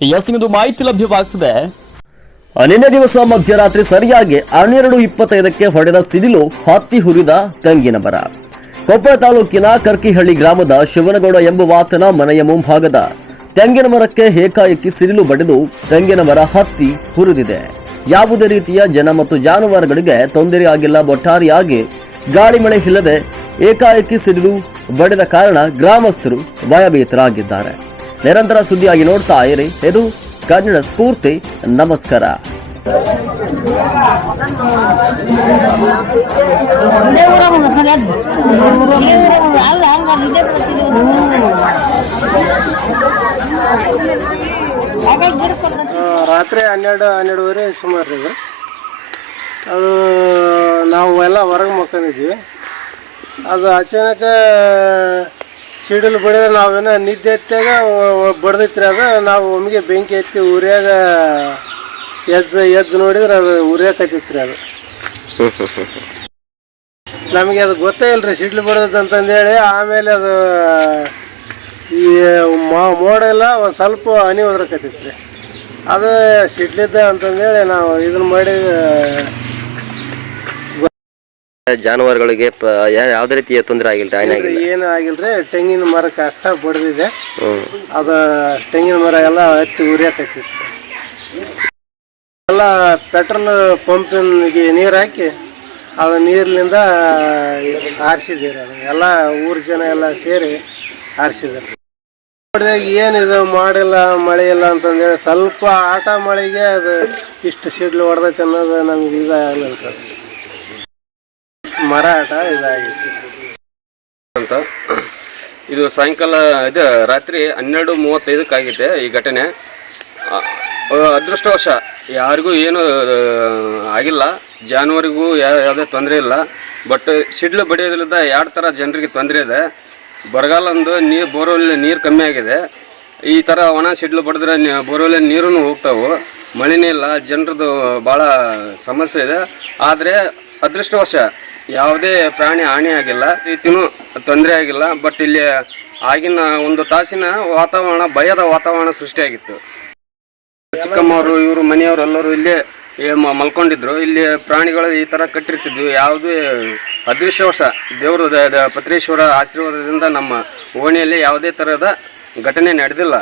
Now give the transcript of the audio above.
S ಇದು ಮಾಹಿತಿ ಲಭ್ಯವಾಗ್ತದೆ. ನಿನ್ನೆ ದಿವಸ ಮಧ್ಯರಾತ್ರಿ ಸರಿಯಾಗಿ ಹನ್ನೆರಡು ಇಪ್ಪತ್ತೈದಕ್ಕೆ ಹೊಡೆದ ಸಿಡಿಲು ಹತ್ತಿ ಹುರಿದ ತೆಂಗಿನ ಮರ ಕೊಪ್ಪಳ ತಾಲೂಕಿನ ಕರ್ಕಿಹಳ್ಳಿ ಗ್ರಾಮದ ಶಿವನಗೌಡ ಎಂಬುವಾತನ ಮನೆಯ ಮುಂಭಾಗದ ತೆಂಗಿನ ಮರಕ್ಕೆ ಏಕಾಏಕಿ ಸಿಡಿಲು ಬಡಿದು ತೆಂಗಿನ ಮರ ಹತ್ತಿ ಹುರಿದಿದೆ. ಯಾವುದೇ ರೀತಿಯ ಜನ ಮತ್ತು ಜಾನುವಾರುಗಳಿಗೆ ತೊಂದರೆಯಾಗಿಲ್ಲ ಒಟ್ಟಾರೆಯಾಗಿ ಗಾಳಿ ಮಳೆ ಇಲ್ಲದೆ ಏಕಾಏಕಿ ಸಿಡಿಲು ಬಡಿದ ಕಾರಣ ಗ್ರಾಮಸ್ಥರು ಭಯಭೀತರಾಗಿದ್ದಾರೆ. ನಿರಂತರ ಸುದ್ದಿಯಾಗಿ ನೋಡ್ತಾ ಇರಿ. ಇದು ಕನ್ನಡ ಸ್ಫೂರ್ತಿ. ನಮಸ್ಕಾರ. ರಾತ್ರಿ ಹನ್ನೆರಡು, ಹನ್ನೆರಡುವರೆ ಸುಮಾರು ಇದು ಅದು ನಾವು ಎಲ್ಲ ಹೊರಗೆ ಮಕ್ಕಂದಿದ್ವಿ ಅದು ಅಚಾನಕ ಸಿಡಿಲು ಬಡಿದ್ರೆ ನಾವೇನು ನಿದ್ದೆ ಎತ್ತಾಗ ಬಡ್ದೈತ್ರಿ ಅದು ನಾವು ಒಮ್ಮಿಗೆ ಬೆಂಕಿ ಎತ್ತಿ ಉರಿಯಾಗ ಎದ್ದು ಎದ್ದು ನೋಡಿದ್ರೆ ಅದು ಉರಿಯಾಕತ್ತಿತ್ರಿ ಅದು. ನಮಗೆ ಅದು ಗೊತ್ತೇ ಇಲ್ರಿ ಸಿಡ್ಲು ಬಡ್ದಂತಂದೇಳಿ ಆಮೇಲೆ ಅದು ಈ ಮೋಡ ಎಲ್ಲ ಒಂದು ಸ್ವಲ್ಪ ಹನಿ ಒದ್ರಕತ್ತಿತ್ತು ಅದು ಸಿಡ್ಲಿದ್ದ ಅಂತಂದೇಳಿ ನಾವು ಇದನ್ನ ಮಾಡಿ ಜಾನುವಾರುಗಳಿಗೆ ಪ- ಯಾ- ಯಾವುದೇ ರೀತಿಯ ತೊಂದರೆ ಆಗಿಲ್ಲ ಹಾನಿ ಆಗಿಲ್ಲ. ಏನು ಆಗಿಲ್ರಿ ತೆಂಗಿನ ಮರ ಕಷ್ಟ ಬಡ್ದಿದೆ. ಹ್ಮ್. ಅದು ತೆಂಗಿನ ಮರ ಎಲ್ಲ ಹತ್ತಿ ಉರಿಯಾಕೈತಿ ಎಲ್ಲ ಪೆಟ್ರೋಲ್ ಪಂಪಿನಿಗೆ ನೀರು ಹಾಕಿ ಅದು ನೀರಿನಿಂದ ಆರಿಸಿದ್ದೀರಿ ಅದು ಎಲ್ಲ ಊರು ಜನ ಎಲ್ಲ ಸೇರಿ ಆರಿಸಿದ್ದಾರೆ. ನೋಡಿದಾಗ ಏನಿದು ಮಾಡಿಲ್ಲ ಮಳೆ ಇಲ್ಲ ಅಂತಂದೇಳಿ ಸ್ವಲ್ಪ ಆಟ ಮಳೆಗೆ ಅದು ಇಷ್ಟು ಸಿಡ್ಲು ಹೊಡೆದೈತೆ ಅನ್ನೋದು ನಮ್ಗೆ ಇದಾಗಲಿಲ್ಲ ಸರ್ ಮರ ಇದಾಗಿತ್ತು. ಅಂತ. ಇದು ಸಾಯಂಕಾಲ, ಇದು ರಾತ್ರಿ ಹನ್ನೆರಡು ಮೂವತ್ತೈದಕ್ಕೆ ಆಗಿದೆ ಈ ಘಟನೆ. ಅದೃಷ್ಟವಶ, ಯಾರಿಗೂ ಏನು ಆಗಿಲ್ಲ. ಜಾನುವಾರಿಗೂ ಯಾವುದೇ ತೊಂದರೆ ಇಲ್ಲ. ಬಟ್ ಸಿಡ್ಲು ಬಡಿಯೋದ್ರಿಂದ ಎರಡು ಥರ ಜನರಿಗೆ ತೊಂದರೆ ಇದೆ. ಬರಗಾಲಂದು ನೀರು ಬೋರ್ವೆಲ್ ನೀರು ಕಮ್ಮಿ ಆಗಿದೆ. ಈ ಥರ ಒಣ ಸಿಡ್ಲು ಬಡಿದ್ರೆ ಬೋರ್ವೆಲ್ ನೀರೂ ಹೋಗ್ತಾವೆ. ಮಳೆನೇ ಇಲ್ಲ. ಜನರದ್ದು ಭಾಳ ಸಮಸ್ಯೆ ಇದೆ. ಆದರೆ ಅದೃಷ್ಟವಶ ಯಾವುದೇ ಪ್ರಾಣಿ ಹಾನಿ ಆಗಿಲ್ಲ ರೀತಿನೂ ತೊಂದರೆ ಆಗಿಲ್ಲ. ಬಟ್ ಇಲ್ಲಿ ಆಗಿನ ಒಂದು ತಾಸಿನ ವಾತಾವರಣ, ಭಯದ ವಾತಾವರಣ ಸೃಷ್ಟಿಯಾಗಿತ್ತು. ಚಿಕ್ಕಮ್ಮವರು, ಇವರು ಮನೆಯವರು ಎಲ್ಲರೂ ಇಲ್ಲೇ ಮಲ್ಕೊಂಡಿದ್ರು. ಇಲ್ಲಿ ಪ್ರಾಣಿಗಳು ಈ ಥರ ಕಟ್ಟಿರ್ತಿದ್ವಿ. ಯಾವುದೇ ಅದೃಶ್ಯವಶ ದೇವರು ಪತ್ರೇಶ್ವರ ಆಶೀರ್ವಾದದಿಂದ ನಮ್ಮ ಓಣಿಯಲ್ಲಿ ಯಾವುದೇ ಥರದ ಘಟನೆ ನಡೆದಿಲ್ಲ.